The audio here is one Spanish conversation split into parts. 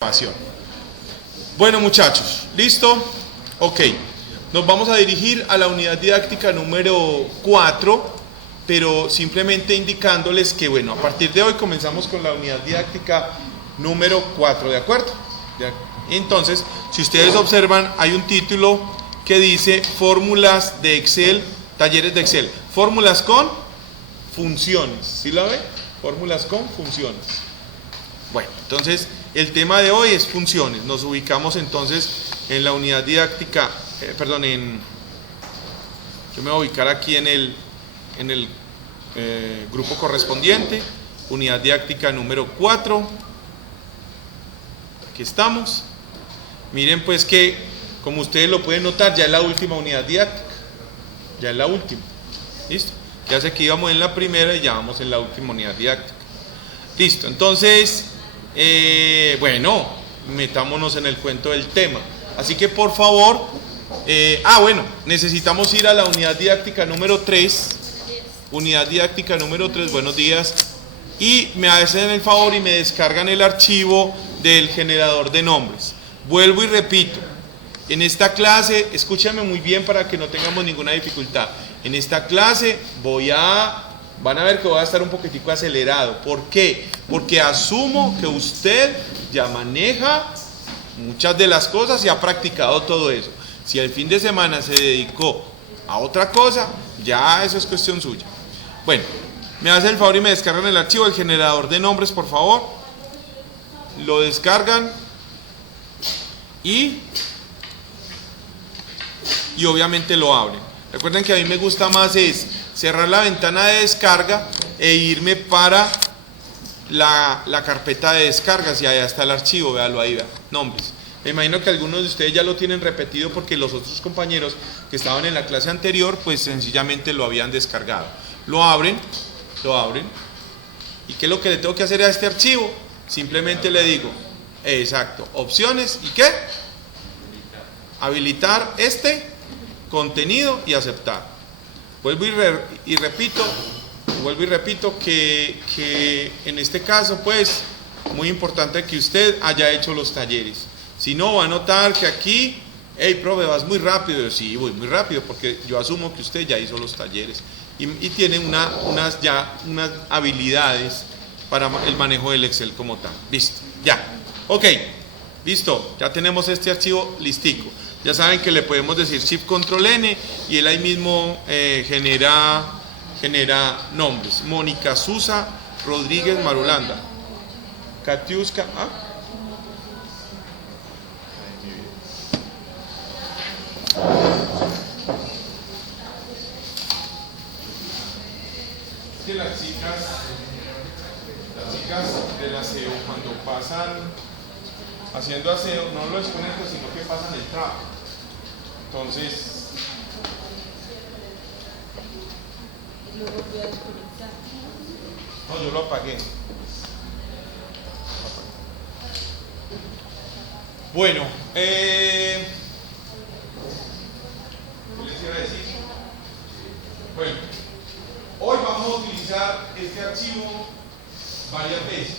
Grabación. Bueno muchachos, ¿listo? Ok, nos vamos a dirigir a la unidad didáctica número 4, pero simplemente indicándoles que bueno, a partir de hoy comenzamos con la unidad didáctica número 4, ¿de acuerdo? Entonces, si ustedes observan, hay un título que dice Fórmulas de Excel, talleres de Excel, fórmulas con funciones, ¿sí la ven? Fórmulas con funciones. Bueno, entonces el tema de hoy es funciones. Nos ubicamos entonces en la unidad didáctica, yo me voy a ubicar aquí en el grupo correspondiente, unidad didáctica número 4. Aquí estamos. Miren pues que, como ustedes lo pueden notar, ya es la última unidad didáctica. Ya es la última. ¿Listo? Ya sé que íbamos en la primera y ya vamos en la última unidad didáctica. Listo, entonces... bueno, metámonos en el cuento del tema. Así que por favor, necesitamos ir a la unidad didáctica número 3. Unidad didáctica número 3, buenos días. Y me hacen el favor y me descargan el archivo del generador de nombres. Vuelvo y repito, en esta clase, escúchame muy bien para que no tengamos ninguna dificultad. En esta clase van a ver que voy a estar un poquitico acelerado. ¿Por qué? Porque asumo que usted ya maneja muchas de las cosas y ha practicado todo eso. Si el fin de semana se dedicó a otra cosa, ya eso es cuestión suya. Bueno, me hace el favor y me descargan el archivo del generador de nombres, por favor. Lo descargan y obviamente lo abren. Recuerden que a mí me gusta más es cerrar la ventana de descarga e irme para la carpeta de descargas y allá está el archivo, véalo ahí, nombres. Me imagino que algunos de ustedes ya lo tienen repetido porque los otros compañeros que estaban en la clase anterior pues sencillamente lo habían descargado. Lo abren. ¿Y qué es lo que le tengo que hacer a este archivo? Simplemente le digo, exacto, opciones y ¿qué? Habilitar este contenido y aceptar. Vuelvo y repito que en este caso pues muy importante que usted haya hecho los talleres. Si no, va a notar que aquí, hey profe, vas muy rápido. Sí, voy muy rápido porque yo asumo que usted ya hizo los talleres y tiene unas habilidades para el manejo del Excel como tal. Listo, ya, ok, listo, ya tenemos este archivo listico. Ya saben que le podemos decir Shift Control N y él ahí mismo genera nombres. Mónica Susa Rodríguez Marulanda. Katiuska. Es que las chicas del aseo cuando pasan haciendo aseo no lo desconectan sino que pasan el trapo. Entonces no, yo lo apagué. Bueno, ¿qué les iba a decir? Bueno, hoy vamos a utilizar este archivo varias veces.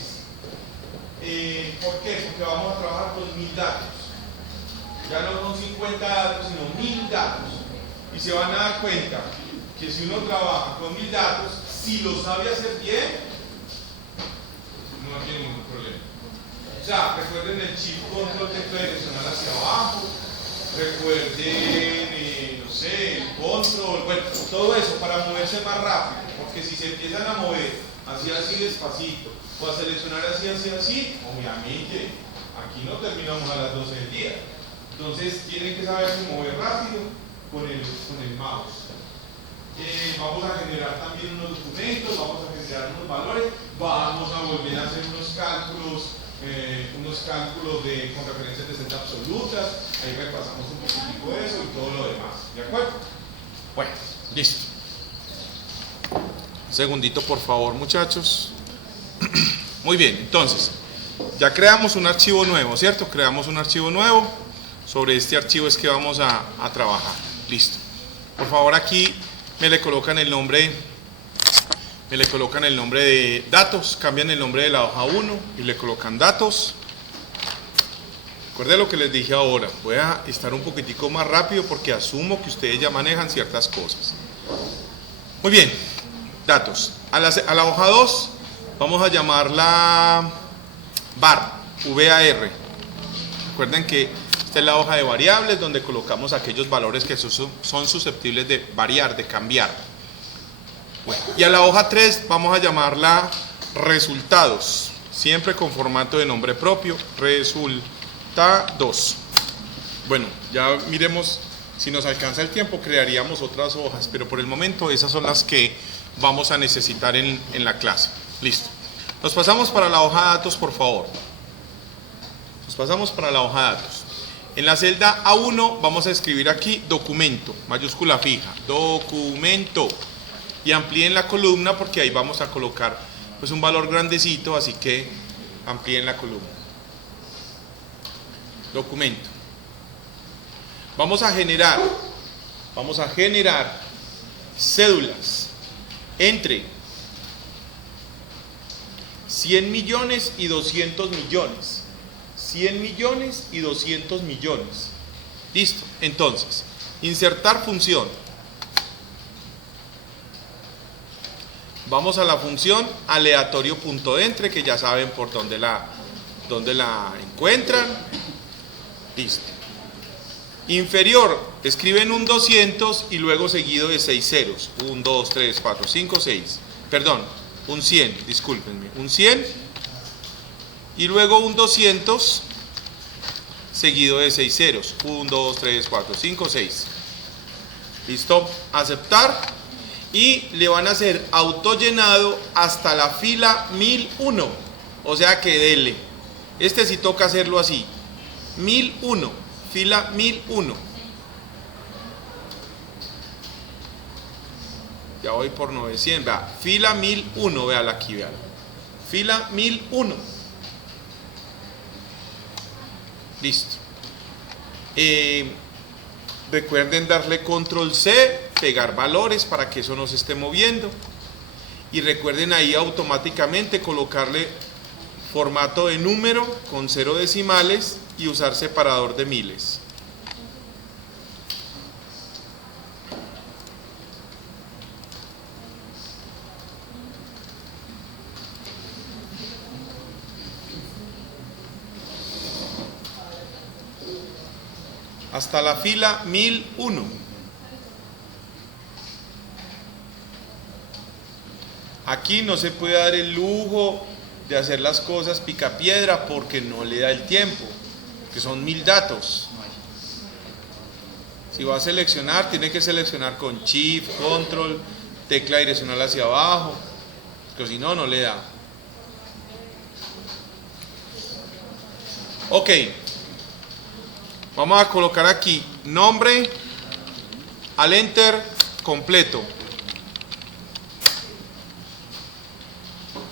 ¿Por qué? Porque vamos a trabajar con 1000 datos. Ya no son 50 datos, sino 1000 datos. Y se van a dar cuenta que si uno trabaja con 1000 datos, si lo sabe hacer bien, no tiene ningún problema. O sea, recuerden el Shift Control texto direccional hacia abajo, recuerden, no sé, el control, bueno, todo eso para moverse más rápido, porque si se empiezan a mover así despacito, o a seleccionar así, obviamente, aquí no terminamos a las 12 del día. Entonces tienen que saberse mover rápido con el mouse. Vamos a generar también unos documentos, vamos a generar unos valores, vamos a volver a hacer unos cálculos con referencias de Z absolutas, ahí repasamos un poquitico eso y todo lo demás, ¿de acuerdo? Bueno, listo. Un segundito por favor muchachos. Muy bien, entonces ya creamos un archivo nuevo, ¿cierto? Creamos un archivo nuevo. Sobre este archivo es que vamos a trabajar. Listo. Por favor aquí me le colocan el nombre de datos, cambian el nombre de la hoja 1 y le colocan datos. Recuerden lo que les dije ahora, voy a estar un poquitico más rápido porque asumo que ustedes ya manejan ciertas cosas. Muy bien, datos. A la hoja 2 vamos a llamarla var, VAR. Recuerden que esta es la hoja de variables donde colocamos aquellos valores que son susceptibles de variar, de cambiar. Bueno, y a la hoja 3 vamos a llamarla resultados, siempre con formato de nombre propio, resultados. Bueno, ya miremos si nos alcanza el tiempo, crearíamos otras hojas, pero por el momento esas son las que vamos a necesitar en la clase. Listo. Nos pasamos para la hoja de datos, por favor. Nos pasamos para la hoja de datos. En la celda A1 vamos a escribir aquí documento, mayúscula fija, documento. Y amplíen la columna porque ahí vamos a colocar pues un valor grandecito, así que amplíen la columna. Documento. Vamos a generar cédulas entre 100 millones y 200 millones. 100 millones y 200 millones. Listo. Entonces, insertar función. Vamos a la función aleatorio.entre, que ya saben por dónde la encuentran. Listo. Inferior, escriben un 200 y luego seguido de 6 ceros. 1, 2, 3, 4, 5, 6. Perdón, un 100, discúlpenme. Un 100 y luego un 200 seguido de 6 ceros. 1, 2, 3, 4, 5, 6. Listo. Aceptar. Y le van a hacer autollenado hasta la fila 1001. O sea que dele. Este sí toca hacerlo así. 1001. Fila 1001. Ya voy por 900. Vea, fila 1001. Véala aquí, véala. Fila 1001. Listo. Recuerden darle control C, pegar valores para que eso no se esté moviendo. Y recuerden ahí automáticamente colocarle formato de número con 0 decimales y usar separador de miles. Hasta la fila 1001. Aquí no se puede dar el lujo de hacer las cosas picapiedra porque no le da el tiempo, que son 1000 datos. Si va a seleccionar, tiene que seleccionar con Shift, Control, tecla direccional hacia abajo, porque si no, no le da. Ok. Vamos a colocar aquí nombre, al enter, completo.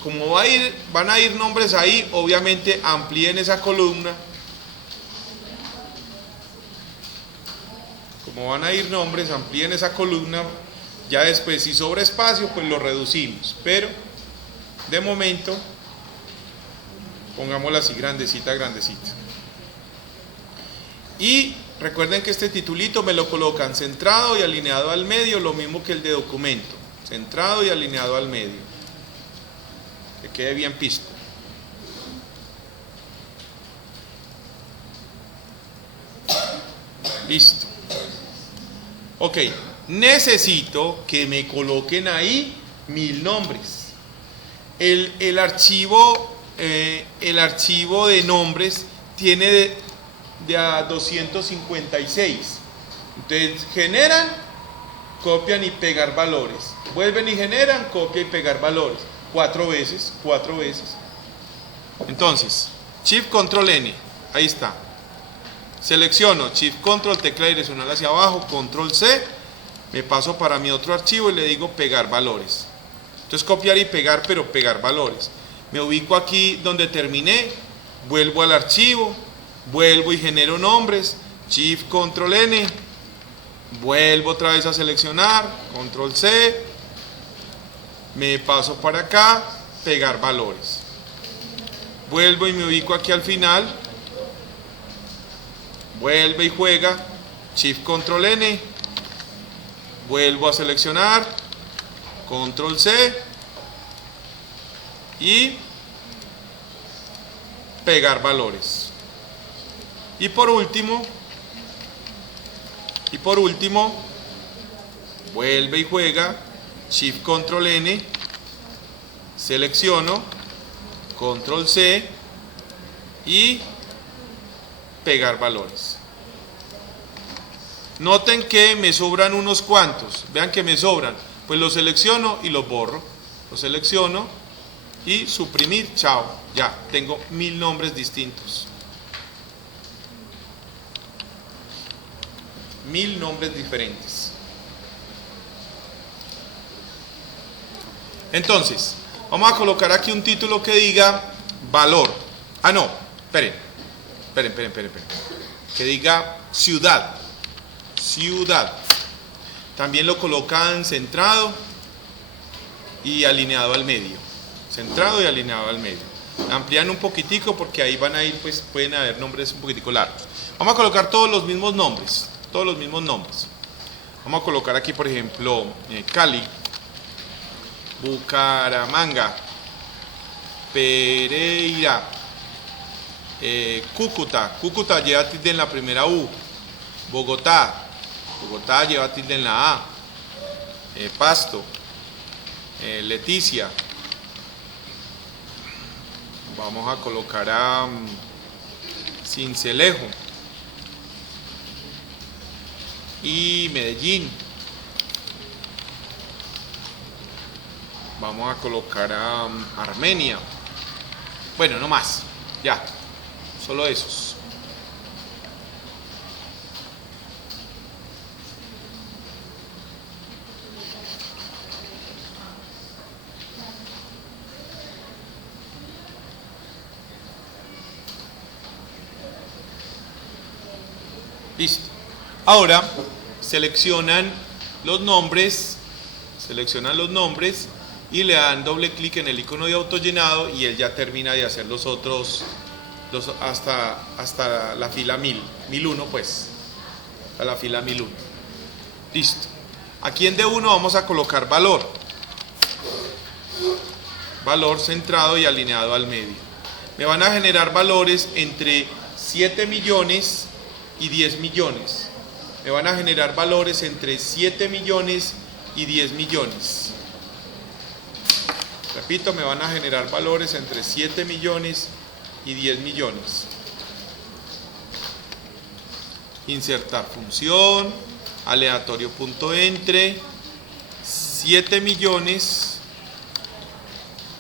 Como van a ir nombres ahí, obviamente amplíen esa columna. Como van a ir nombres, amplíen esa columna. Ya después, si sobra espacio, pues lo reducimos. Pero, de momento, pongámosla así, grandecita, grandecita. Y recuerden que este titulito me lo colocan centrado y alineado al medio, lo mismo que el de documento, centrado y alineado al medio, que quede bien pisto. Listo. Ok, necesito que me coloquen ahí 1000 nombres. El archivo de nombres tiene de a 256. Entonces generan, copian y pegar valores, vuelven y generan, copia y pegar valores 4 veces. Entonces Shift Control N, ahí está, selecciono Shift Control, tecla direccional hacia abajo, Control C, me paso para mi otro archivo y le digo pegar valores. Entonces copiar y pegar, pero pegar valores. Me ubico aquí donde terminé, vuelvo al archivo, vuelvo y genero nombres, Shift Control N, vuelvo otra vez a seleccionar, Control C, me paso para acá, pegar valores. Vuelvo y me ubico aquí al final, vuelve y juega, Shift Control N, vuelvo a seleccionar, Control C y pegar valores. Y por último, vuelve y juega, Shift Control N, selecciono, Control C y pegar valores. Noten que me sobran unos cuantos, vean que me sobran, pues los selecciono y los borro, los selecciono y suprimir, chao, ya tengo 1000 nombres distintos, 1000 nombres diferentes. Entonces, vamos a colocar aquí un título que diga valor. Ah, no, esperen. Que diga ciudad. Ciudad. También lo colocan centrado y alineado al medio. Centrado y alineado al medio. Amplían un poquitico porque ahí van a ir, pues pueden haber nombres un poquitico largos. Vamos a colocar todos los mismos nombres. Todos los mismos nombres. Vamos a colocar aquí, por ejemplo, Cali, Bucaramanga, Pereira, Cúcuta lleva tilde en la primera U, Bogotá lleva tilde en la A, Pasto, Leticia, vamos a colocar a Sincelejo y Medellín. Vamos a colocar a Armenia. Bueno, no más, ya, solo esos. Listo. Ahora seleccionan los nombres y le dan doble clic en el icono de autollenado y él ya termina de hacer los otros hasta la fila 1001, pues a la fila 1001. Listo. Aquí en D1 vamos a colocar valor centrado y alineado al medio. Me van a generar valores entre 7 millones y 10 millones. Me van a generar valores entre 7 millones y 10 millones. Repito, me van a generar valores entre 7 millones y 10 millones. Insertar función, aleatorio.entre, 7 millones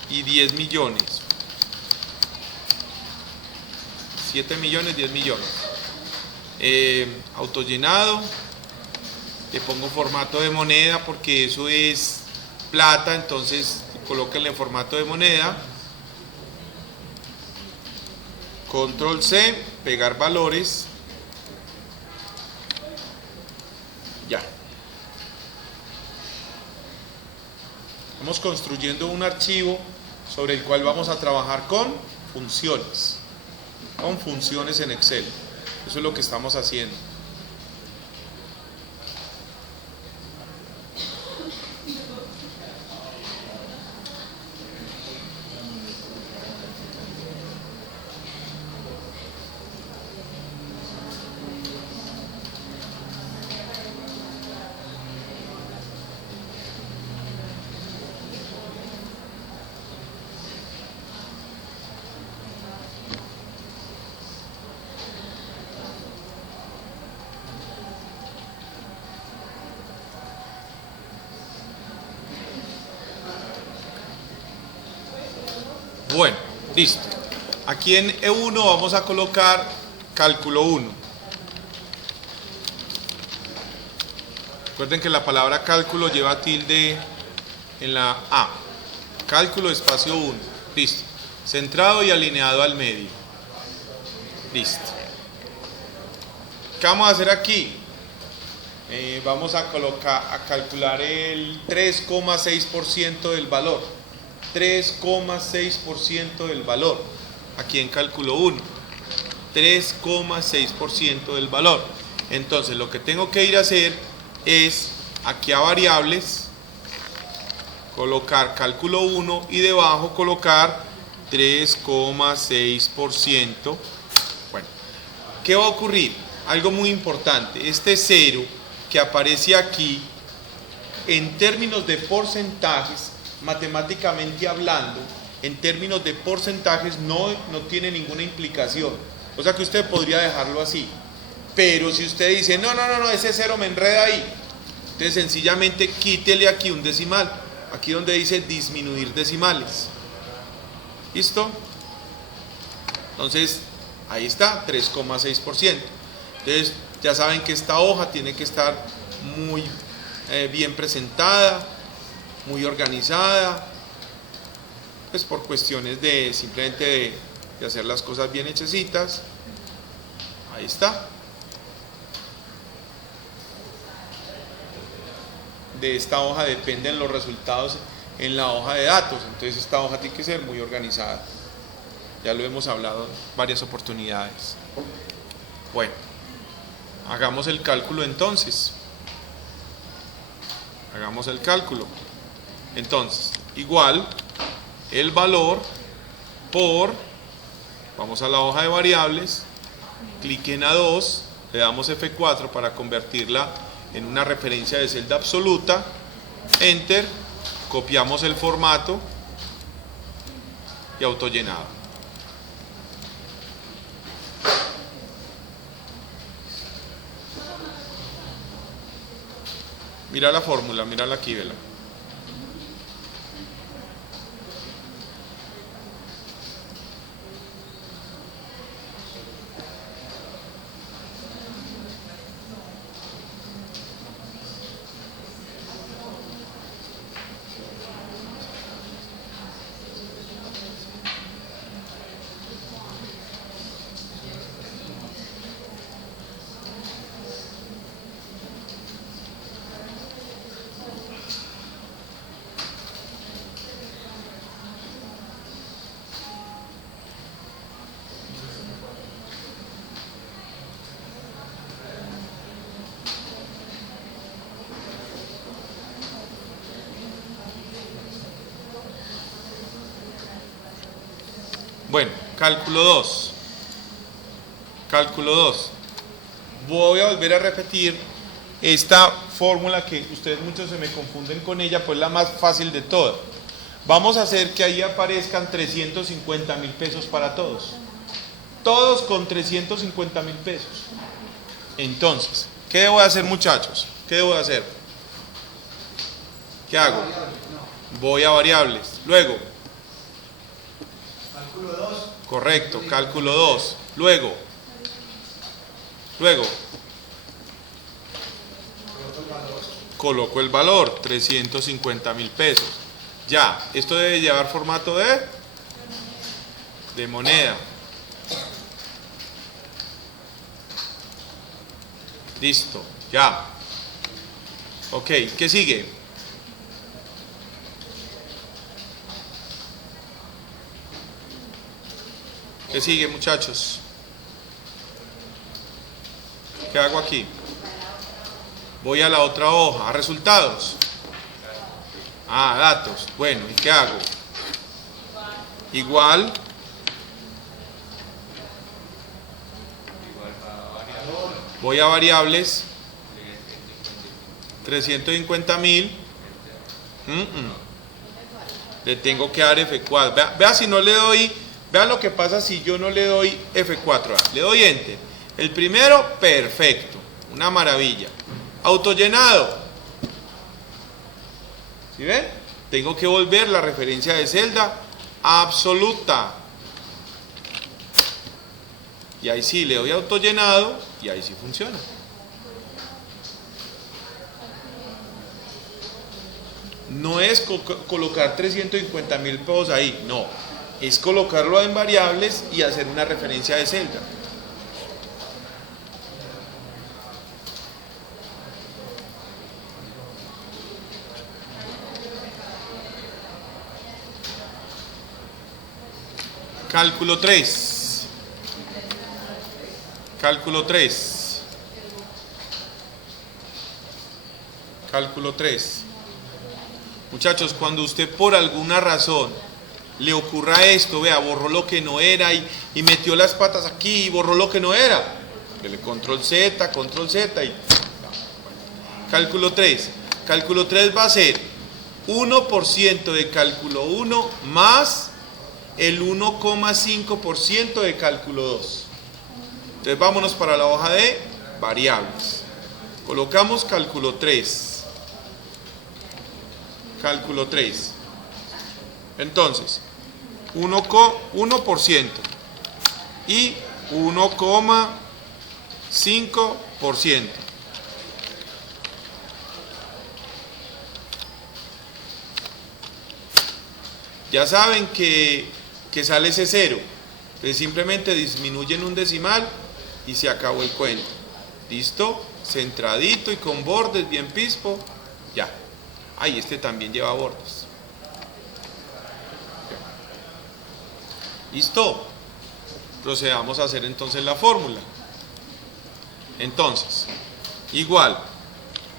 y 10 millones. 7 millones, 10 millones. Autollenado, le pongo formato de moneda porque eso es plata, entonces colóquenle formato de moneda, Control C, pegar valores, ya. Vamos construyendo un archivo sobre el cual vamos a trabajar con funciones en Excel. Eso es lo que estamos haciendo. Bueno, listo. Aquí en E1 vamos a colocar cálculo 1. Recuerden que la palabra cálculo lleva tilde en la A. Cálculo espacio 1. Listo. Centrado y alineado al medio. Listo. ¿Qué vamos a hacer aquí? Vamos a calcular el 3,6% del valor. 3,6% del valor. Aquí en cálculo 1. 3,6% del valor. Entonces lo que tengo que ir a hacer es aquí a variables, colocar cálculo 1 y debajo colocar 3,6%. Bueno, ¿qué va a ocurrir? Algo muy importante, este cero que aparece aquí, en términos de porcentajes, matemáticamente hablando, en términos de porcentajes no tiene ninguna implicación. O sea que usted podría dejarlo así. Pero si usted dice, no, ese cero me enreda ahí, entonces sencillamente quítele aquí un decimal, aquí donde dice disminuir decimales. ¿Listo? Entonces, ahí está, 3,6%. Entonces, ya saben que esta hoja tiene que estar muy bien presentada, muy organizada, pues por cuestiones de simplemente de hacer las cosas bien hechecitas. Ahí está. De esta hoja dependen los resultados en la hoja de datos, entonces esta hoja tiene que ser muy organizada. Ya lo hemos hablado en varias oportunidades. Bueno, hagamos el cálculo entonces. Hagamos el cálculo. Entonces, igual el valor por, vamos a la hoja de variables, clic en A2, le damos F4 para convertirla en una referencia de celda absoluta, Enter, copiamos el formato y autollenado. Mira la fórmula, mírala aquí, vela. Bueno, cálculo 2. Cálculo 2. Voy a volver a repetir esta fórmula que ustedes muchos se me confunden con ella, pues la más fácil de todas. Vamos a hacer que ahí aparezcan 350.000 pesos para todos. Todos con 350.000 pesos. Entonces, ¿qué debo hacer, muchachos? ¿Qué debo hacer? ¿Qué hago? Voy a variables. Luego. Cálculo 2. Correcto, cálculo 2. Luego. Coloco el valor, 350.000 pesos. Ya, esto debe llevar formato de moneda. Listo, ya. Ok, ¿qué sigue? ¿Qué sigue, muchachos? ¿Qué hago aquí? Voy a la otra hoja, a resultados. Datos. Bueno, ¿y qué hago? Igual. Voy a variables. 350.000. Le tengo que dar F4. Vea si no le doy. Vea lo que pasa si yo no le doy F4. Le doy Enter. El primero, perfecto. Una maravilla. Autollenado. ¿Sí ven? Tengo que volver la referencia de celda absoluta. Y ahí sí le doy autollenado y ahí sí funciona. No es colocar 350.000 pesos ahí, no. Es colocarlo en variables y hacer una referencia de celda. Cálculo 3. Cálculo 3. Cálculo 3. Muchachos, cuando usted por alguna razón le ocurra esto, vea, borró lo que no era y metió las patas aquí y borró lo que no era, dele control Z y cálculo 3. Cálculo 3 va a ser 1% de cálculo 1 más el 1,5% de cálculo 2. Entonces vámonos para la hoja de variables. Colocamos cálculo 3. Cálculo 3. Entonces, 1% y 1,5%. Ya saben que sale ese 0. Entonces simplemente disminuyen un decimal y se acabó el cuento. ¿Listo? Centradito y con bordes bien pispo. Ya. Ay, este también lleva bordes. ¿Listo? Procedamos a hacer entonces la fórmula. Entonces, igual,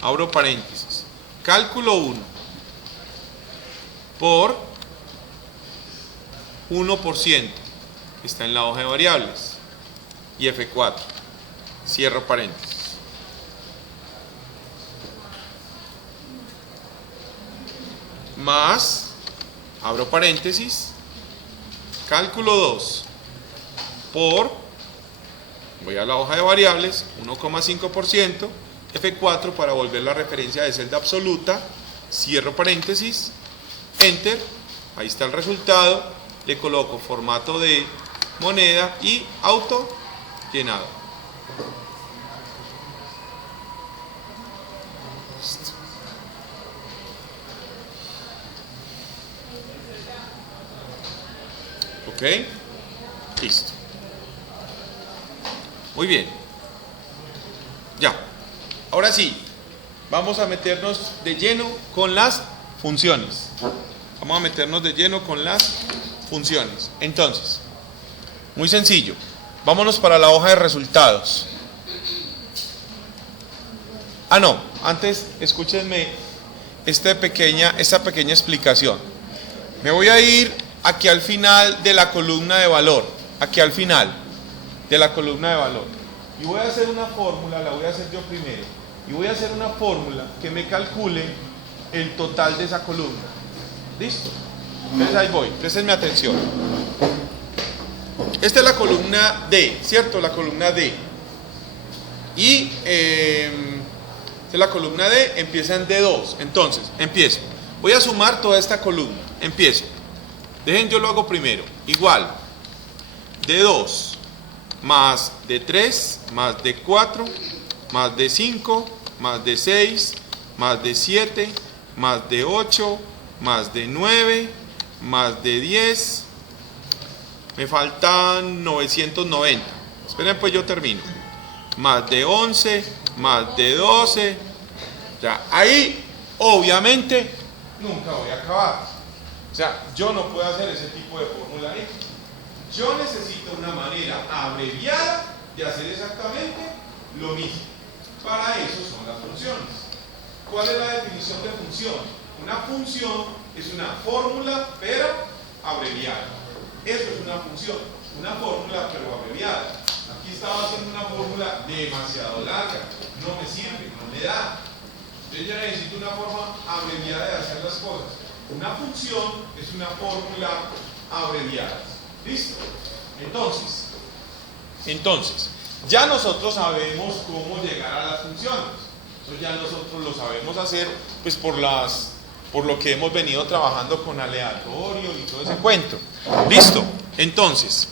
abro paréntesis, cálculo 1 por 1%, está en la hoja de variables, y F4, cierro paréntesis. Más, abro paréntesis, cálculo 2 por, voy a la hoja de variables, 1,5%, F4 para volver la referencia de celda absoluta, cierro paréntesis, enter, ahí está el resultado, le coloco formato de moneda y auto llenado. Ok, listo. Muy bien. Ya. Ahora sí, vamos a meternos de lleno con las funciones. Vamos a meternos de lleno con las funciones. Entonces, muy sencillo. Vámonos para la hoja de resultados. Ah, no. Antes, escúchenme esta pequeña explicación. Me voy a ir aquí al final de la columna de valor, aquí al final de la columna de valor, y voy a hacer una fórmula, la voy a hacer yo primero, y voy a hacer una fórmula que me calcule el total de esa columna. ¿Listo? Entonces ahí voy, prestenme atención. Esta es la columna D, ¿cierto? La columna D. Y esta es la columna D, empieza en D2. Entonces, empiezo. Voy a sumar toda esta columna. Empiezo. Dejen, yo lo hago primero. Igual. D2 más D3 más D4 más D5 más D6 más D7 más D8 más D9 más D10. Me faltan 990. Esperen, pues yo termino. Más D11 más D12. Ya, ahí obviamente nunca voy a acabar. O sea, yo no puedo hacer ese tipo de fórmula ahí. Yo necesito una manera abreviada de hacer exactamente lo mismo. Para eso son las funciones. ¿Cuál es la definición de función? Una función es una fórmula pero abreviada. Eso es una función, una fórmula pero abreviada. Aquí estaba haciendo una fórmula demasiado larga, no me sirve, no me da. Entonces yo necesito una forma abreviada de hacer las cosas. Una función es una fórmula abreviada. ¿Listo? Entonces, ya nosotros sabemos cómo llegar a las funciones. Eso ya nosotros lo sabemos hacer, pues por lo que hemos venido trabajando con aleatorio y todo ese cuento. ¿Listo? Entonces,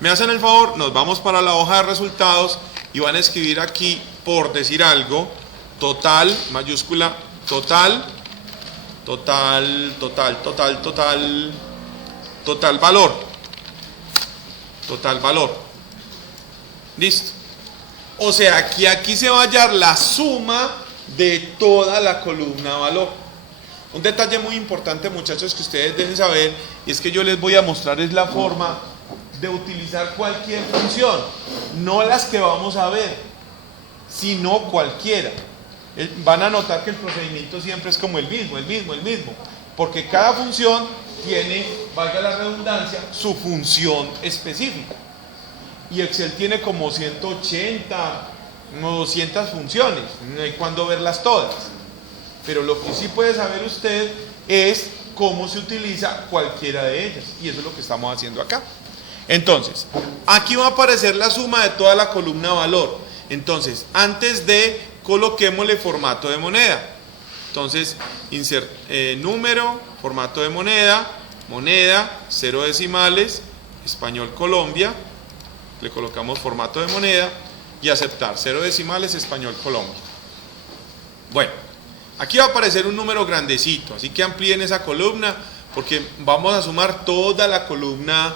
me hacen el favor, nos vamos para la hoja de resultados y van a escribir aquí, por decir algo, total, mayúscula, total valor. Total valor. Listo. O sea, que aquí se va a hallar la suma de toda la columna valor. Un detalle muy importante, muchachos, que ustedes deben saber, y es que yo les voy a mostrar es la forma de utilizar cualquier función, no las que vamos a ver, sino cualquiera. Van a notar que el procedimiento siempre es como el mismo, porque cada función tiene, valga la redundancia, su función específica. Y Excel tiene como 180, como 200 funciones, no hay cuándo verlas todas. Pero lo que sí puede saber usted es cómo se utiliza cualquiera de ellas, y eso es lo que estamos haciendo acá. Entonces, aquí va a aparecer la suma de toda la columna valor. Entonces, antes de, coloquémosle formato de moneda. Entonces, número, formato de moneda, moneda, 0 decimales, español Colombia, le colocamos formato de moneda y aceptar, 0 decimales, español Colombia. Bueno, aquí va a aparecer un número grandecito, así que amplíen esa columna porque vamos a sumar toda la columna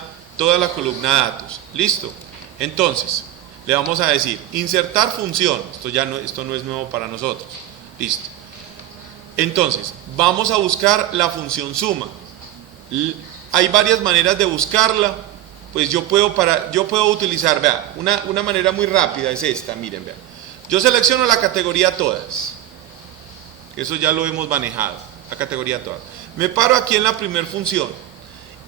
datos. ¿Listo? Entonces, le vamos a decir insertar función. Esto no es nuevo para nosotros. Listo. Entonces, vamos a buscar la función suma. Hay varias maneras de buscarla. Pues yo puedo utilizar, vea, una manera muy rápida es esta, miren, vean. Yo selecciono la categoría todas. Eso ya lo hemos manejado, la categoría todas. Me paro aquí en la primera función.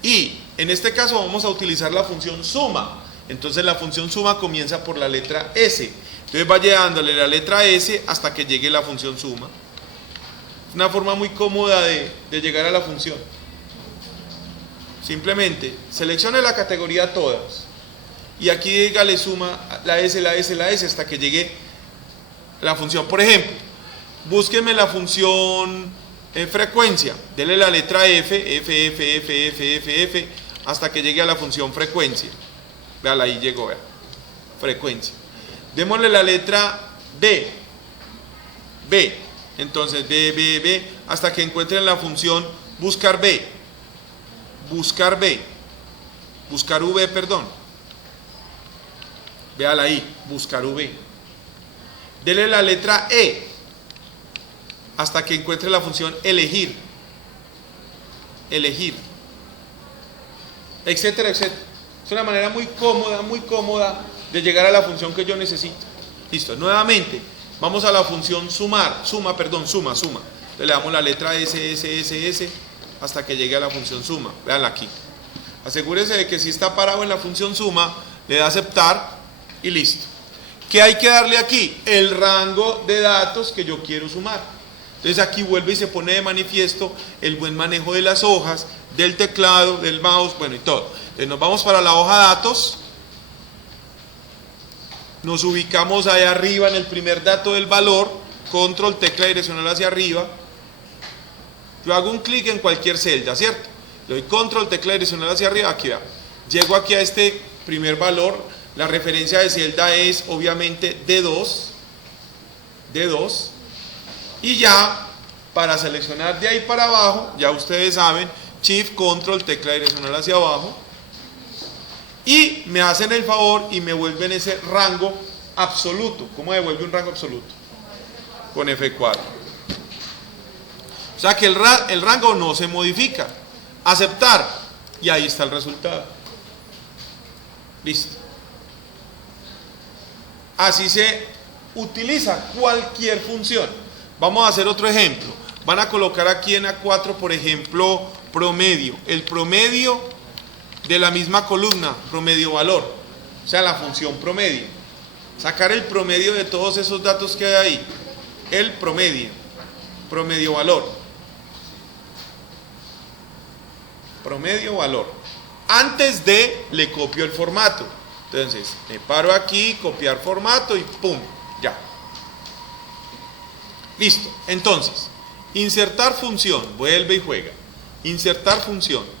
Y en este caso vamos a utilizar la función suma. Entonces la función suma comienza por la letra S. Entonces va llevándole la letra S hasta que llegue la función suma. Es una forma muy cómoda de llegar a la función. Simplemente seleccione la categoría todas. Y aquí dígale suma la S hasta que llegue la función. Por ejemplo, búsqueme la función frecuencia. Dele la letra F hasta que llegue a la función frecuencia. Véala, ahí llegó, vea. Frecuencia. Démosle la letra B. Entonces, B, hasta que encuentren la función buscar V, perdón. Véala ahí, buscar V. Dele la letra E, hasta que encuentre la función elegir, etcétera, etcétera. Es una manera muy cómoda de llegar a la función que yo necesito. Listo, nuevamente, vamos a la función suma. Entonces le damos la letra S, hasta que llegue a la función suma. Véanla aquí. Asegúrese de que si está parado en la función suma, le da aceptar y listo. ¿Qué hay que darle aquí? El rango de datos que yo quiero sumar. Entonces aquí vuelve y se pone de manifiesto el buen manejo de las hojas, del teclado, del mouse, bueno y todo. Entonces nos vamos para la hoja datos, nos ubicamos ahí arriba en el primer dato del valor, control tecla direccional hacia arriba, yo hago un clic en cualquier celda, ¿cierto? Le doy control tecla direccional hacia arriba, aquí va, llego aquí a este primer valor, la referencia de celda es obviamente D2, y ya para seleccionar de ahí para abajo, ya ustedes saben, Shift, Control, tecla direccional hacia abajo, y me hacen el favor y me vuelven ese rango absoluto. ¿Cómo devuelve un rango absoluto? Con F4. O sea que el rango no se modifica. Aceptar, y ahí está el resultado. Listo. Así se utiliza cualquier función. Vamos a hacer otro ejemplo. Van a colocar aquí en A4, por ejemplo, promedio. El promedio de la misma columna, promedio valor. O sea, la función promedio. Sacar el promedio de todos esos datos que hay ahí. El promedio valor. Promedio valor. Antes de, le copio el formato. Entonces, me paro aquí, copiar formato y ¡pum! Ya. Listo. Entonces, insertar función. Vuelve y juega. Insertar función.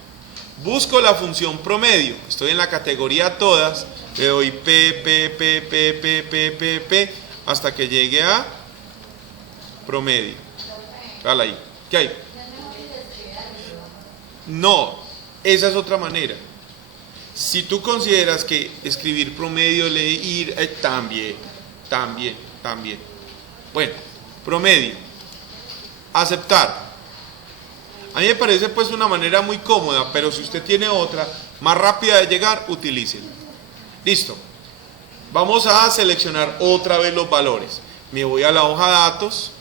Busco la función promedio. Estoy en la categoría todas. Le doy P, hasta que llegue a promedio. Dale ahí. ¿Qué hay? No, esa es otra manera. Si tú consideras que escribir promedio, leer, también. Bueno, promedio. Aceptar. A mí me parece pues una manera muy cómoda, pero si usted tiene otra, más rápida de llegar, utilícenla. Listo. Vamos a seleccionar otra vez los valores. Me voy a la hoja de datos,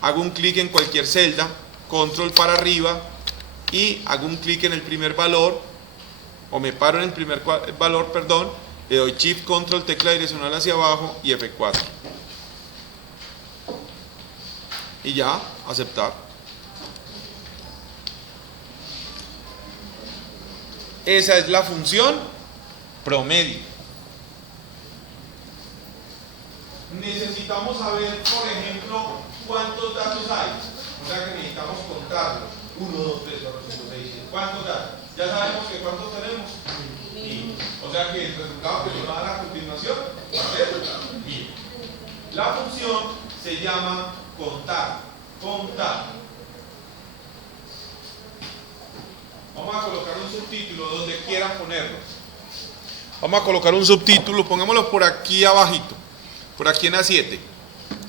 hago un clic en cualquier celda, control para arriba y hago un clic en el primer valor, o me paro en el primer valor, perdón, le doy Shift, Control, tecla direccional hacia abajo y F4. Y ya, aceptar. Esa es la función promedio. Necesitamos saber, por ejemplo, cuántos datos hay. O sea que necesitamos contarlos. 1, 2, 3, 4, 5, 6, 7. ¿Cuántos datos? Ya sabemos que cuántos tenemos. 1000. O sea que el resultado que nos va a dar a continuación va a ser 1000. La función se llama contar. Contar. Vamos a colocar un subtítulo donde quieran ponerlo. Vamos a colocar un subtítulo, pongámoslo por aquí abajito. Por aquí en A7,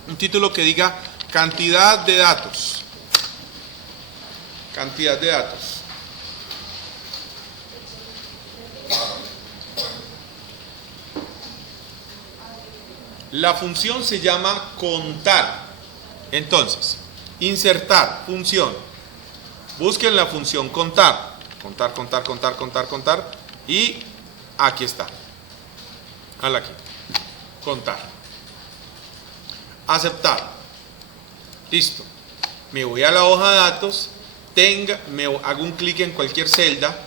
un título que diga cantidad de datos. Cantidad de datos. La función se llama contar. Entonces, insertar, función. Busquen la función contar. Contar, contar, contar, contar, contar. Y aquí está. Hala aquí. Contar. Aceptar. Listo. Me voy a la hoja de datos, hago un clic en cualquier celda,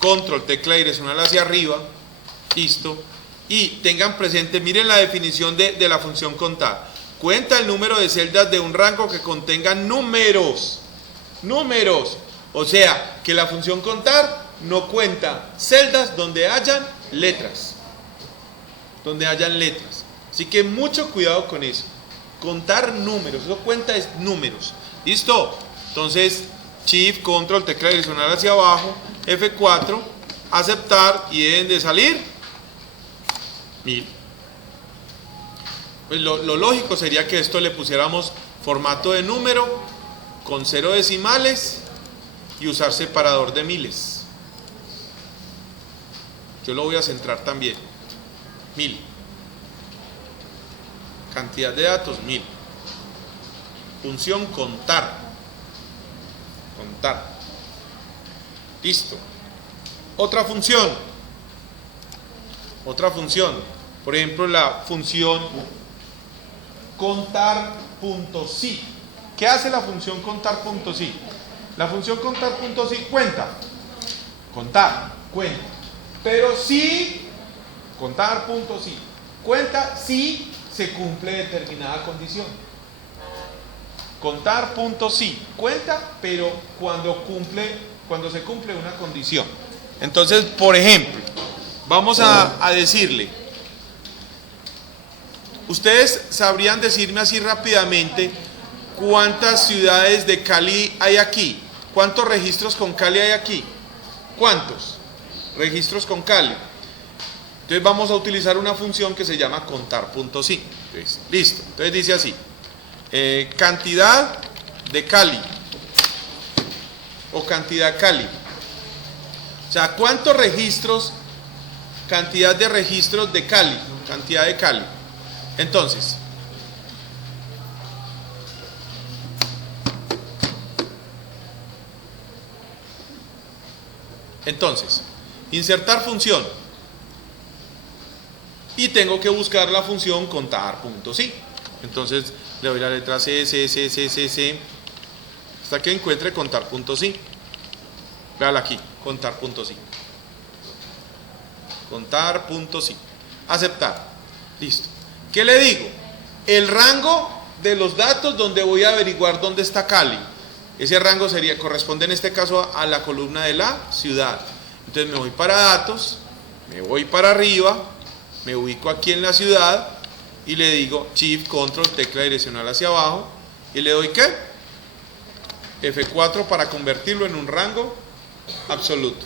control, tecla direccional hacia arriba, listo. Y tengan presente, miren la definición de la función contar. Cuenta el número de celdas de un rango que contengan números. Números. O sea, que la función contar no cuenta celdas donde hayan letras. Donde hayan letras. Así que mucho cuidado con eso. Contar números, eso cuenta es números. ¿Listo? Entonces, Shift, Control, tecla direccional hacia abajo, F4, aceptar y deben de salir 1000. Pues lo lógico sería que esto le pusiéramos formato de número con 0 decimales y usar separador de miles. Yo lo voy a centrar también. 1000. Cantidad de datos, 1000. Función contar. Contar. Listo. Otra función. Otra función. Por ejemplo, la función contar.si. ¿Qué hace la función contar.si? La función contar.si cuenta. Contar, cuenta. Pero si, contar.si, cuenta si se cumple determinada condición. Contar.si cuenta, pero cuando se cumple una condición. Entonces, por ejemplo, vamos a decirle, ustedes sabrían decirme así rápidamente cuántas ciudades de Cali hay aquí, cuántos registros con Cali hay aquí, cuántos registros con Cali. Entonces vamos a utilizar una función que se llama contar.si. Entonces, listo. Entonces dice así, cantidad de Cali o cantidad Cali. O sea, ¿cuántos registros? Cantidad de registros de Cali, cantidad de Cali. Entonces, insertar función. Y tengo que buscar la función contar.si. Entonces le doy la letra C, hasta que encuentre contar.si. Véala aquí, contar.si. Contar.si. Aceptar. Listo. ¿Qué le digo? El rango de los datos donde voy a averiguar dónde está Cali. Ese rango corresponde en este caso a la columna de la ciudad. Entonces me voy para datos, me voy para arriba, me ubico aquí en la ciudad y le digo Shift, Control, tecla direccional hacia abajo y le doy ¿qué? F4 para convertirlo en un rango absoluto.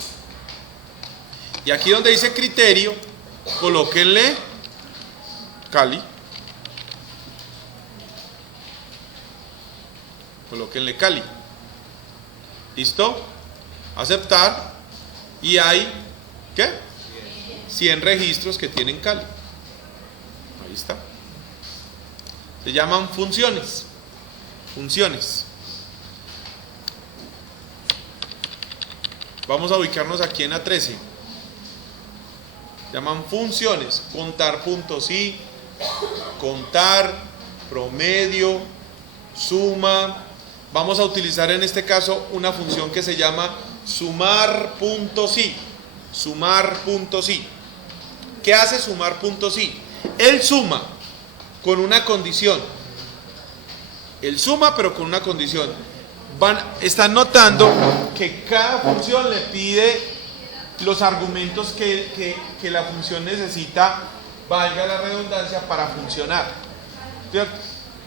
Y aquí donde dice criterio, colóquenle Cali. Colóquenle Cali. ¿Listo? Aceptar. Y hay, ¿qué? 100 registros que tienen Cali. Ahí está. Se llaman funciones. Funciones. Vamos a ubicarnos aquí en A13. Llaman funciones. Contar puntos y, contar, promedio, suma. Vamos a utilizar en este caso una función que se llama sumar puntos y. Sumar puntos y. ¿Qué hace sumar puntos y? Él suma con una condición. Él suma pero con una condición. Están notando que cada función le pide los argumentos que la función necesita, valga la redundancia, para funcionar, ¿cierto?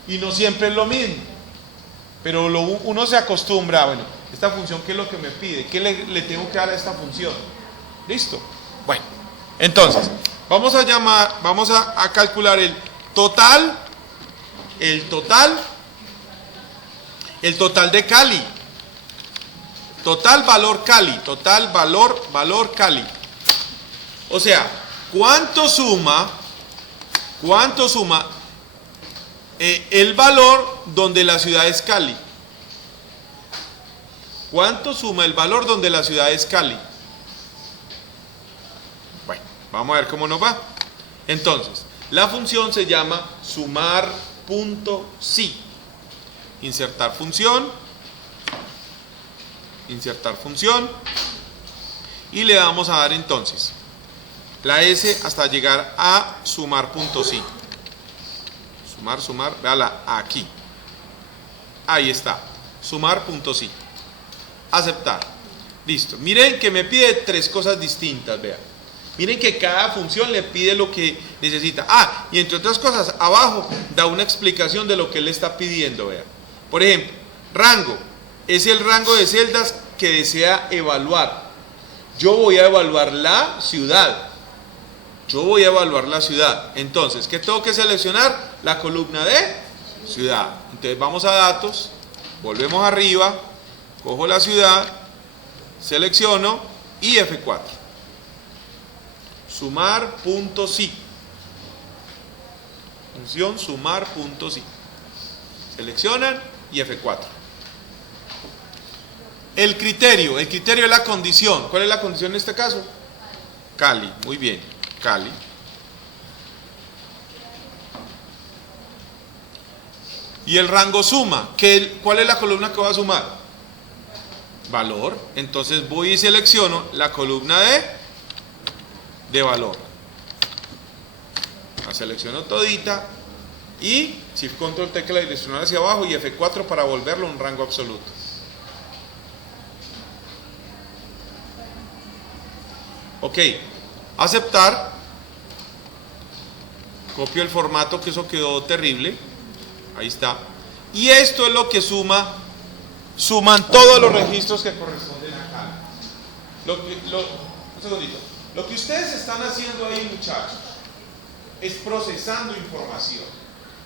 Y no siempre es lo mismo, pero uno se acostumbra, bueno, esta función, ¿qué es lo que me pide? ¿Qué le tengo que dar a esta función? ¿Listo? Bueno, entonces, vamos a calcular el total de Cali. Total valor Cali. Total valor Cali. O sea, ¿cuánto suma el valor donde la ciudad es Cali? ¿Cuánto suma el valor donde la ciudad es Cali? Bueno, vamos a ver cómo nos va. Entonces, la función se llama sumar punto sí. Insertar función, y le vamos a dar entonces la S hasta llegar a sumar punto sí. Sumar, véala aquí. Ahí está, sumar punto sí. Aceptar. Listo. Miren que me pide 3 cosas distintas, vean. Miren que cada función le pide lo que necesita. Y entre otras cosas, abajo da una explicación de lo que él está pidiendo, vean. Por ejemplo, rango es el rango de celdas que desea evaluar. Yo voy a evaluar la ciudad. Entonces, ¿qué tengo que seleccionar? La columna de ciudad. Entonces vamos a datos, volvemos arriba, cojo la ciudad, selecciono y F4. Sumar punto sí. Función sumar punto sí. Seleccionan y F4. El criterio es la condición. ¿Cuál es la condición en este caso? Cali, muy bien, Cali. Y el rango suma. ¿Cuál es la columna que va a sumar? Valor. Entonces voy y selecciono la columna de valor. La selecciono todita y Shift Control tecla direccional hacia abajo y F4 para volverlo un rango absoluto. Ok, aceptar. Copio el formato, que eso quedó terrible. Ahí está. Y esto es lo que suman todos los registros que corresponden acá. Un segundito. Lo que ustedes están haciendo ahí, muchachos, es procesando información.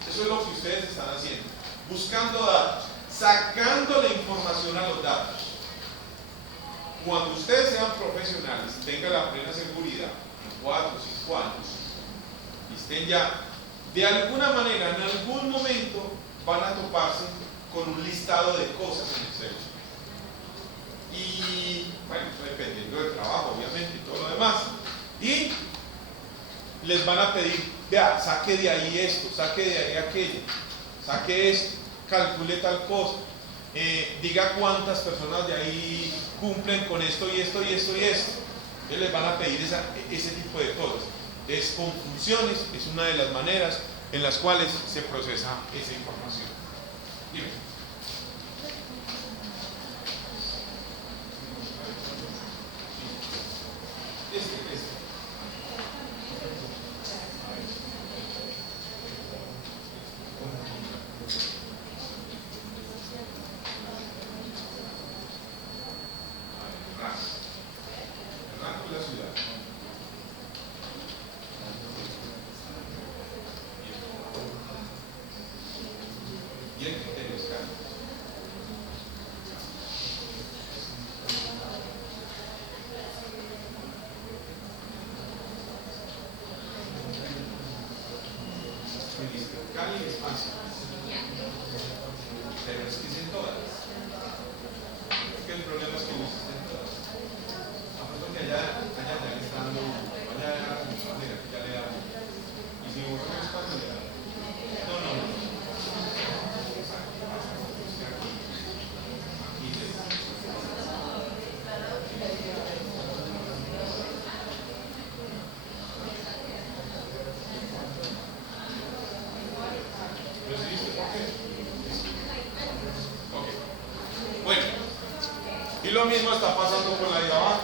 Eso es lo que ustedes están haciendo. Buscando datos, sacando la información a los datos. Cuando ustedes sean profesionales, tengan la plena seguridad, en 4 o 5 años, y estén ya, de alguna manera, en algún momento, van a toparse con un listado de cosas en Excel. Y, bueno, dependiendo del trabajo, obviamente, y todo lo demás. Y les van a pedir, vea, saque de ahí esto, saque de ahí aquello, saque esto, calcule tal cosa, diga cuántas personas de ahí cumplen con esto y esto y esto y esto. Entonces les van a pedir ese tipo de cosas. Entonces, con funciones es una de las maneras en las cuales se procesa esa información. Dime. Y el criterio es Cali. Me dice, Cali es fácil. Pero es que es en todas. Es que el problema es que no existen todas. Apuesto que allá ya le está dando, allá ya le da. Y si vos no espacio le da. No. Bueno, y lo mismo está pasando con la de abajo.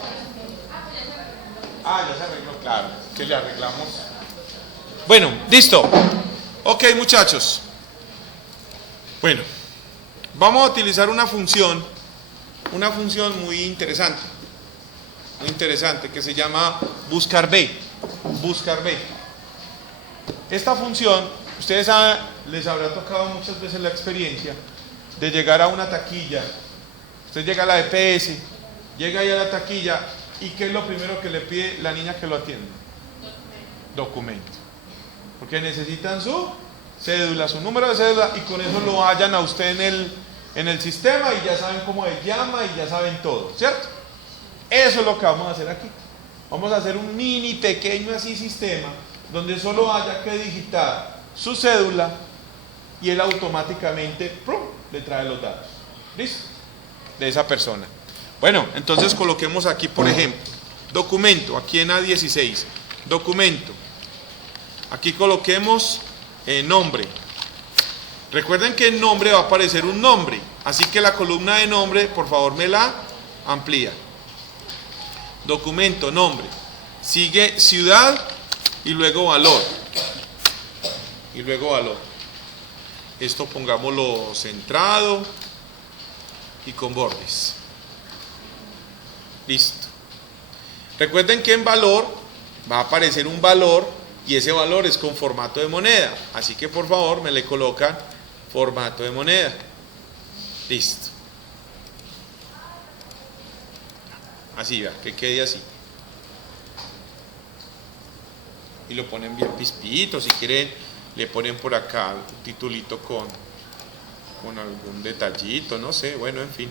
Ah, ya se arregló, claro, que le arreglamos. Bueno, listo. Ok, muchachos. Bueno, vamos a utilizar una función muy interesante, que se llama buscar B. Buscar B. Esta función, ustedes les habrá tocado muchas veces la experiencia de llegar a una taquilla. Usted llega a la EPS, llega ahí a la taquilla y ¿qué es lo primero que le pide la niña que lo atiende? Documento. Porque necesitan su cédula, su número de cédula y con eso lo hallan a usted en el sistema y ya saben cómo se llama y ya saben todo, ¿cierto? Eso es lo que vamos a hacer aquí. Vamos a hacer un mini pequeño así sistema donde solo haya que digitar su cédula y él automáticamente ¡prum!, le trae los datos. ¿Listo? De esa persona. Bueno, entonces coloquemos aquí, por ejemplo, documento, aquí en A16, documento. Aquí coloquemos nombre. Recuerden que en nombre va a aparecer un nombre, así que la columna de nombre, por favor, me la amplía. Documento, nombre. Sigue ciudad y luego valor. Y luego valor. Esto pongámoslo centrado y con bordes. Listo. Recuerden que en valor va a aparecer un valor y ese valor es con formato de moneda. Así que por favor me le colocan formato de moneda. Listo. Así, vea, que quede así. Y lo ponen bien pispito. Si quieren le ponen por acá un titulito con algún detallito, no sé, bueno, en fin.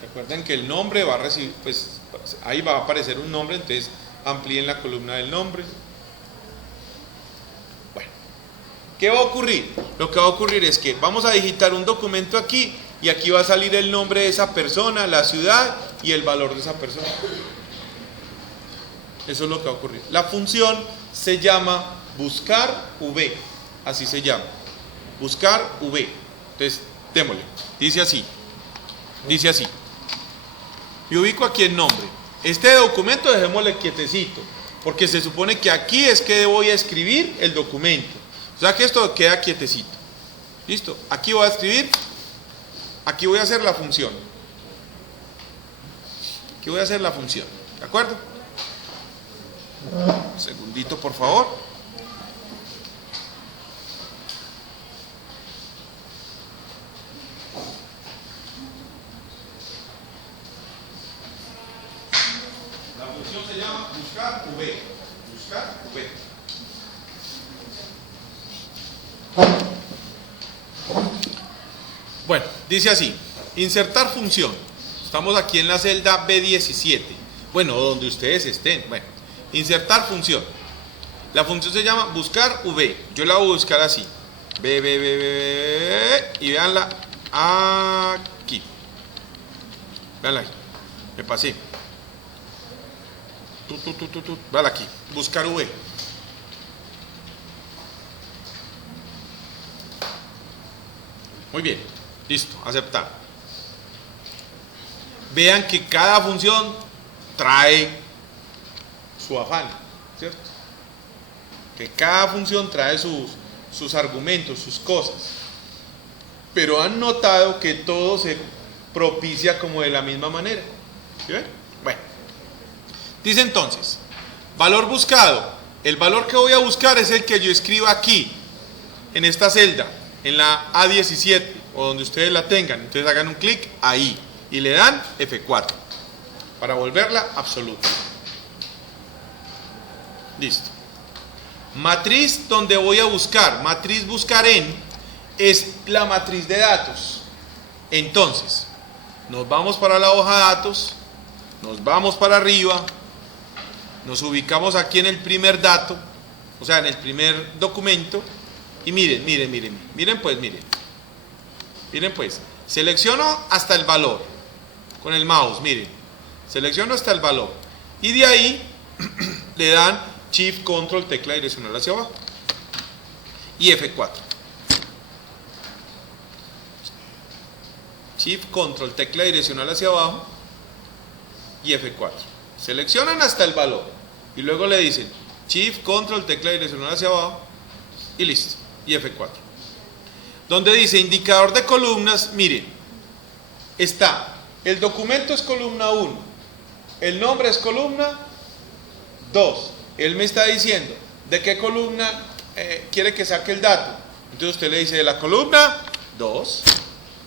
Recuerden que el nombre va a recibir, pues ahí va a aparecer un nombre, entonces amplíen la columna del nombre. Bueno, ¿qué va a ocurrir? Lo que va a ocurrir es que vamos a digitar un documento aquí y aquí va a salir el nombre de esa persona, la ciudad y el valor de esa persona. Eso es lo que va a ocurrir. La función se llama buscar V, así se llama, buscar V. Entonces, démosle, dice así. Me ubico aquí el nombre. Este documento dejémosle quietecito, porque se supone que aquí es que voy a escribir el documento. O sea que esto queda quietecito. ¿Listo? Aquí voy a escribir, aquí voy a hacer la función. Aquí voy a hacer la función. ¿De acuerdo? Un segundito, por favor. La función se llama buscar V. Buscar V. Bueno, dice así: insertar función. Estamos aquí en la celda B17. Bueno, donde ustedes estén. Bueno, insertar función. La función se llama buscar V. Yo la voy a buscar así. B. Y veanla aquí. Veanla ahí. Me pasé. Veanla aquí. Buscar V. Muy bien. Listo. Aceptar. Vean que cada función trae su afán, ¿cierto? Que cada función trae sus argumentos, sus cosas. Pero han notado que todo se propicia como de la misma manera. ¿Sí ven? Bueno. Dice entonces, valor buscado. El valor que voy a buscar es el que yo escriba aquí, en esta celda, en la A17, o donde ustedes la tengan. Entonces hagan un clic ahí y le dan F4. para volverla absoluta. Listo. Matriz donde voy a buscar, matriz buscar en, es la matriz de datos. Entonces, nos vamos para la hoja de datos, nos vamos para arriba, nos ubicamos aquí en el primer dato, o sea, en el primer documento, y miren pues, selecciono hasta el valor, con el mouse, miren, selecciono hasta el valor, y de ahí le dan Shift, Control, tecla direccional hacia abajo, y F4. Shift, Control, tecla direccional hacia abajo, y F4. Seleccionan hasta el valor, y luego le dicen Shift, Control, tecla direccional hacia abajo, y listo, y F4. Donde dice indicador de columnas, miren, está, el documento es columna 1, el nombre es columna 2. Él me está diciendo de qué columna quiere que saque el dato. Entonces usted le dice de la columna 2.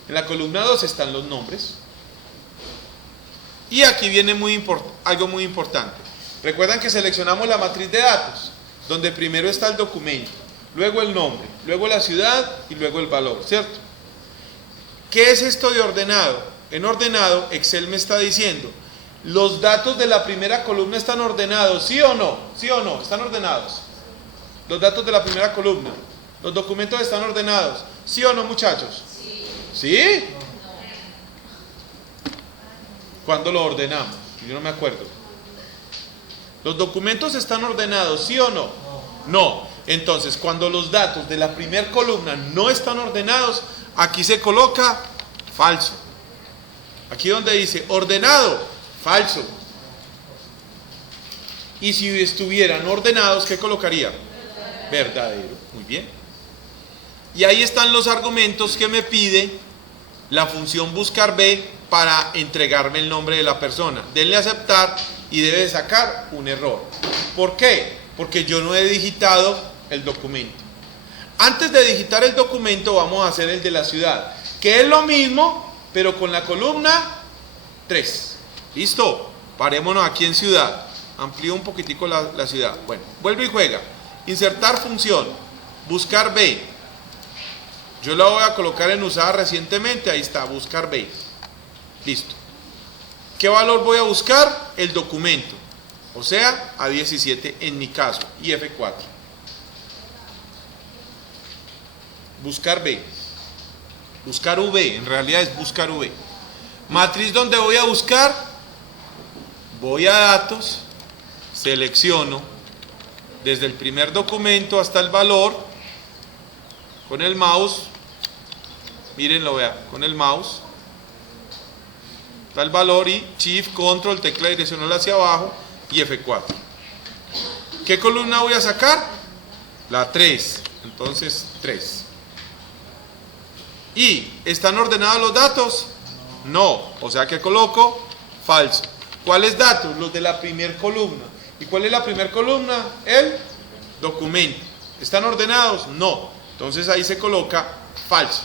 En la columna 2 están los nombres. Y aquí viene algo muy importante. Recuerdan que seleccionamos la matriz de datos, donde primero está el documento, luego el nombre, luego la ciudad y luego el valor, ¿cierto? ¿Qué es esto de ordenado? En ordenado, Excel me está diciendo, ¿los datos de la primera columna están ordenados? ¿Sí o no? ¿Sí o no? ¿Están ordenados? Los datos de la primera columna. ¿Los documentos están ordenados? ¿Sí o no, muchachos? Sí. ¿Sí? ¿Cuándo lo ordenamos? Yo no me acuerdo. ¿Los documentos están ordenados? ¿Sí o no? No. Entonces, cuando los datos de la primera columna no están ordenados, aquí se coloca falso. Aquí donde dice ordenado, falso. Y si estuvieran ordenados, ¿qué colocaría? Verdadero. Muy bien. Y ahí están los argumentos que me pide la función buscar B para entregarme el nombre de la persona. Denle a aceptar y debe sacar un error. ¿Por qué? Porque yo no he digitado el documento. Antes de digitar el documento vamos a hacer el de la ciudad, que es lo mismo, pero con la columna 3. ¿Listo? Parémonos aquí en ciudad. Amplío un poquitico la ciudad. Bueno, vuelve y juega. Insertar función. Buscar B. Yo la voy a colocar en usada recientemente. Ahí está, buscar B. Listo. ¿Qué valor voy a buscar? El documento. O sea, A17 en mi caso. Y F4. Buscar B. Buscar V. En realidad es buscar V. Matriz donde voy a buscar. Voy a datos. Selecciono desde el primer documento hasta el valor con el mouse, mírenlo, vea, con el mouse está el valor y Shift, Control, tecla direccional hacia abajo y F4. ¿Qué columna voy a sacar? La 3, entonces 3. ¿Y están ordenados los datos? No, o sea que coloco falso. ¿Cuáles datos? Los de la primera columna. ¿Y cuál es la primera columna? El documento. ¿Están ordenados? No. Entonces ahí se coloca falso.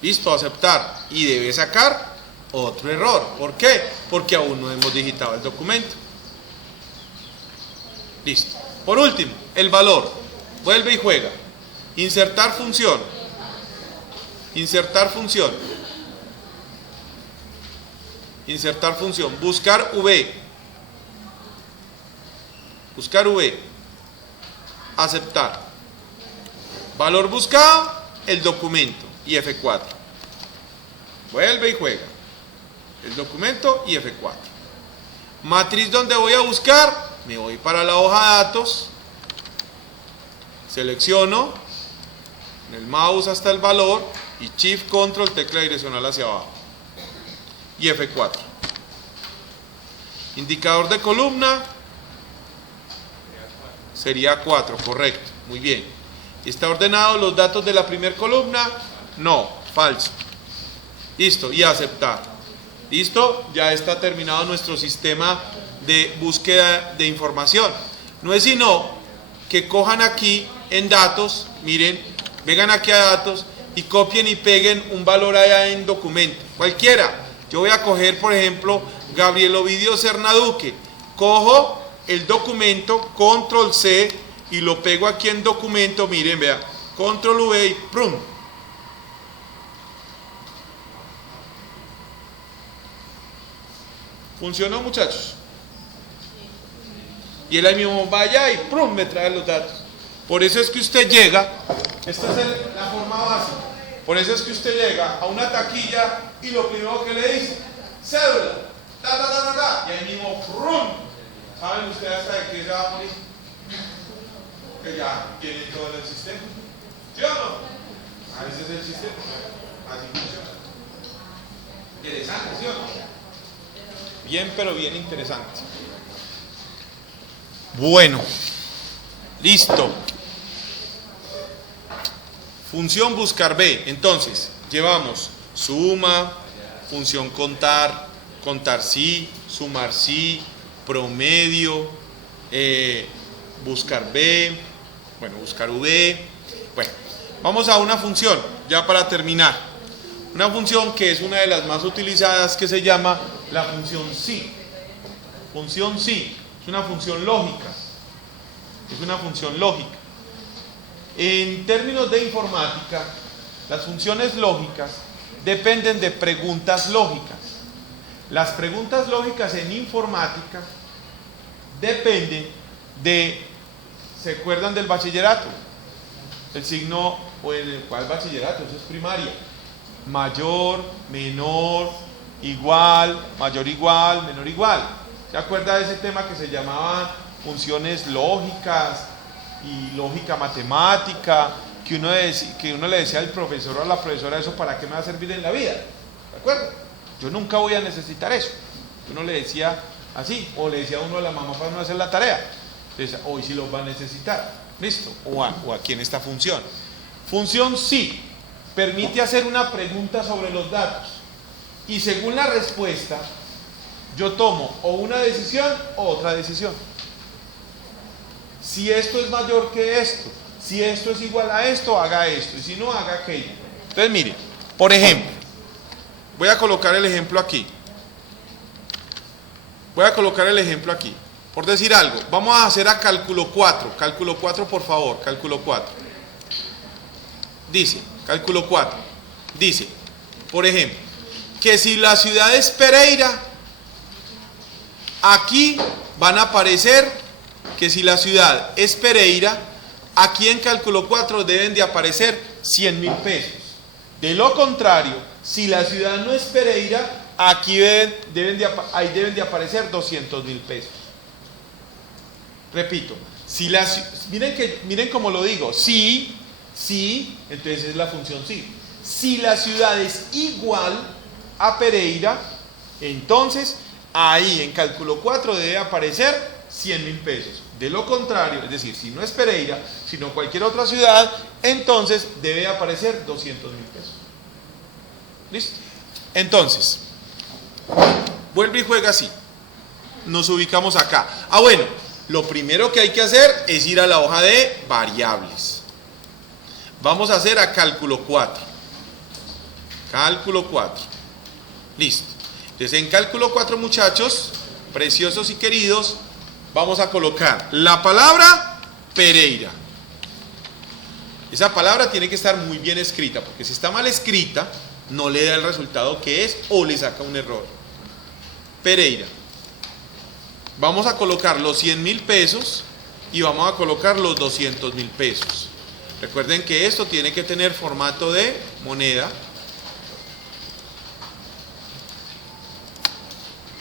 Listo, aceptar. Y debe sacar otro error. ¿Por qué? Porque aún no hemos digitado el documento. Listo. Por último, el valor. Vuelve y juega. Insertar función. Insertar función. Insertar función. Buscar V. Buscar V. Aceptar. Valor buscado, el documento y F4. Vuelve y juega. El documento y F4. Matriz donde voy a buscar, me voy para la hoja de datos. Selecciono en el mouse hasta el valor y Shift, Control, tecla direccional hacia abajo. Y F4. Indicador de columna. Sería 4, correcto, muy bien. ¿Está ordenado los datos de la primera columna? No, falso. Listo, y aceptar. Listo, ya está terminado nuestro sistema de búsqueda de información. No es sino que cojan aquí en datos, miren, vengan aquí a datos y copien y peguen un valor allá en documento, cualquiera. Yo voy a coger, por ejemplo, Gabriel Ovidio Serna Duque. Cojo el documento, control C, y lo pego aquí en documento, miren, vea, control V y ¡prum! ¿Funcionó, muchachos? Y él ahí mismo vaya y ¡prum! Me trae los datos. Por eso es que usted llega, esta es la forma básica, por eso es que usted llega a una taquilla y lo primero que le dice, cédula, y ahí mismo ¡prum! ¿Saben ustedes hasta de qué se va a morir? Que ya tienen todo el sistema. ¿Sí o no? Ese es el sistema. Así funciona. Interesante, ¿sí o no? Bien, pero bien interesante. Bueno, listo. Función buscar B. Entonces, llevamos suma, función contar, contar sí, sumar sí, promedio, buscar B, bueno, buscar V. Bueno, vamos a una función, ya para terminar. Una función que es una de las más utilizadas, que se llama la función sí. Función sí, es una función lógica. Es una función lógica. En términos de informática, las funciones lógicas dependen de preguntas lógicas. Las preguntas lógicas en informática dependen de, ¿se acuerdan del bachillerato? El signo, o ¿cuál bachillerato? Eso es primaria. Mayor, menor, igual, mayor igual, menor igual. ¿Se acuerda de ese tema que se llamaba funciones lógicas y lógica matemática? Que uno le decía al profesor o a la profesora, ¿eso para qué me va a servir en la vida? ¿De acuerdo? Yo nunca voy a necesitar eso. Uno le decía así, o le decía a uno a la mamá para no hacer la tarea. Entonces, hoy sí los va a necesitar. ¿Listo? O aquí en esta función. Función sí permite hacer una pregunta sobre los datos. Y según la respuesta, yo tomo o una decisión o otra decisión. Si esto es mayor que esto, si esto es igual a esto, haga esto. Y si no, haga aquello. Entonces, mire, por ejemplo, voy a colocar el ejemplo aquí. Voy a colocar el ejemplo aquí. Por decir algo, vamos a hacer a cálculo 4. Cálculo 4, por favor, cálculo 4. Dice, cálculo 4. Dice, por ejemplo, que si la ciudad es Pereira, aquí van a aparecer, que si la ciudad es Pereira, aquí en cálculo 4 deben de aparecer 100.000 pesos. De lo contrario, si la ciudad no es Pereira, aquí deben de aparecer 200.000 pesos. Repito, si miren cómo lo digo, sí, entonces es la función sí. Si la ciudad es igual a Pereira, entonces ahí en cálculo 4 debe aparecer 100.000 pesos. De lo contrario, es decir, si no es Pereira, sino cualquier otra ciudad, entonces debe aparecer 200.000 pesos. ¿Listo? Entonces, vuelve y juega así. Nos ubicamos acá. Bueno, lo primero que hay que hacer es ir a la hoja de variables. Vamos a hacer a cálculo 4. Cálculo 4. Listo. Entonces en cálculo 4, muchachos, preciosos y queridos, vamos a colocar la palabra Pereira. Esa palabra tiene que estar muy bien escrita, porque si está mal escrita, no le da el resultado que es o le saca un error. Pereira. Vamos a colocar los 100.000 pesos y vamos a colocar los 200.000 pesos. Recuerden que esto tiene que tener formato de moneda.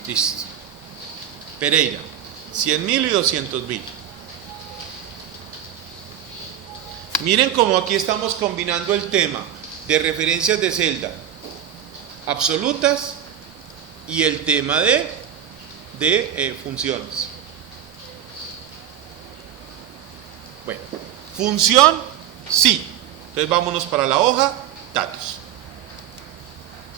Listo. Pereira, 100.000 y 200.000. Miren cómo aquí estamos combinando el tema de referencias de celda absolutas y el tema de funciones. Bueno, función sí. Entonces vámonos para la hoja datos.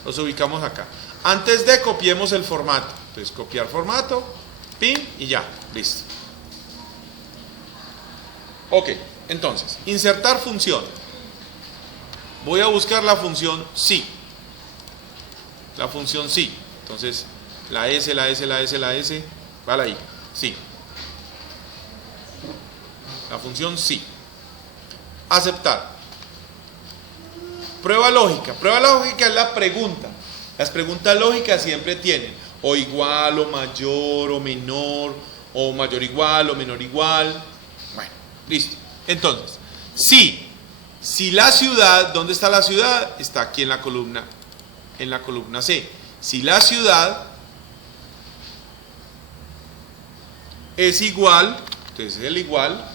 Los ubicamos acá. Antes de copiemos el formato. Entonces copiar formato, pin y ya, listo. Ok, entonces, insertar función. Voy a buscar la función sí. La función sí. Entonces, la S, la S, la S, la S, vale ahí, sí. La función sí. Aceptar. Prueba lógica. Prueba lógica es la pregunta. Las preguntas lógicas siempre tienen o igual, o mayor, o menor, o mayor igual, o menor igual. Bueno, listo. Entonces, sí. Si la ciudad, ¿dónde está la ciudad? Está aquí en la columna C. Si la ciudad es igual, entonces es el igual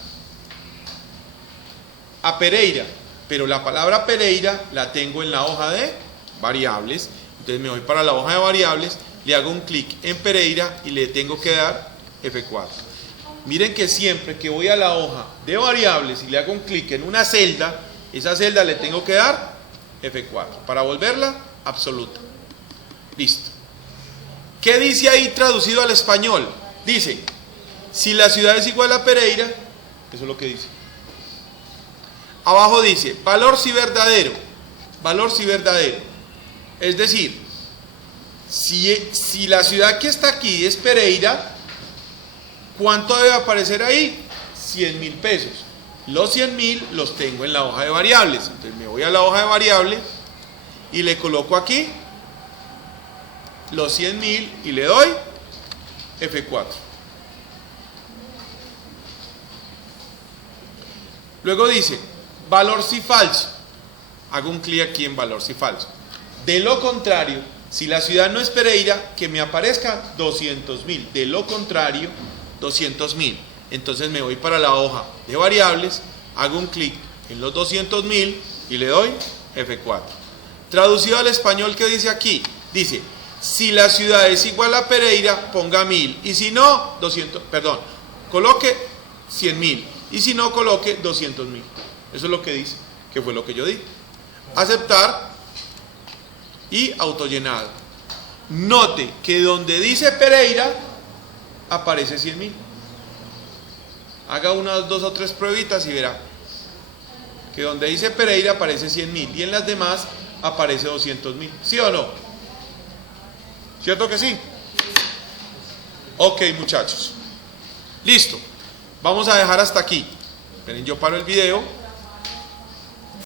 a Pereira, pero la palabra Pereira la tengo en la hoja de variables, entonces me voy para la hoja de variables, le hago un clic en Pereira y le tengo que dar F4. Miren que siempre que voy a la hoja de variables y le hago un clic en una celda, esa celda le tengo que dar F4 para volverla absoluta. Listo. ¿Qué dice ahí traducido al español? Dice, si la ciudad es igual a Pereira, eso es lo que dice. Abajo dice, valor si verdadero, valor si verdadero. Es decir, si la ciudad que está aquí es Pereira, ¿cuánto debe aparecer ahí? 100.000 pesos. Los 100.000 los tengo en la hoja de variables. Entonces me voy a la hoja de variables y le coloco aquí los 100.000 y le doy F4. Luego dice, valor si falso. Hago un clic aquí en valor si falso. De lo contrario, si la ciudad no es Pereira, que me aparezca 200.000. De lo contrario, 200.000. Entonces me voy para la hoja de variables, hago un clic en los 200.000 y le doy F4. Traducido al español, ¿qué dice aquí? Dice, si la ciudad es igual a Pereira, ponga 1000. Y si no, coloque 100.000. Y si no, coloque 200.000. Eso es lo que dice, que fue lo que yo di. Aceptar y autollenado. Note que donde dice Pereira, aparece 100.000. Haga unas 2 o 3 pruebitas y verá que donde dice Pereira aparece 100.000 y en las demás aparece 200.000. ¿Sí o no? ¿Cierto que sí? Ok, muchachos. Listo. Vamos a dejar hasta aquí. Esperen, yo paro el video.